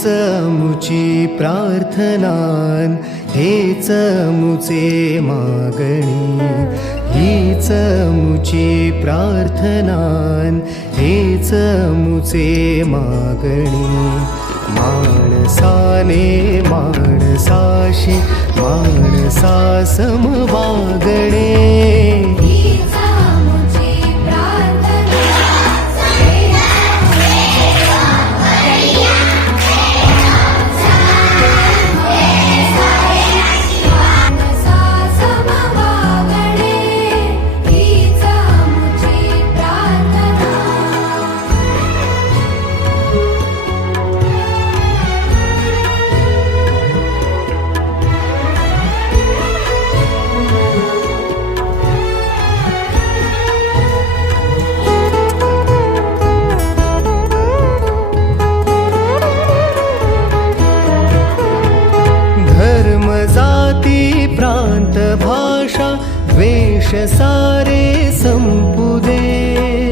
हीच मुची प्रार्थनान, हेच मुचे मागणी. हीच मुची प्रार्थनान, हेच मुचे मागणी. माणसाने माणसाशी माणसासम वागणे. जाती प्रांत भाषा द्वेष सारे संपू दे.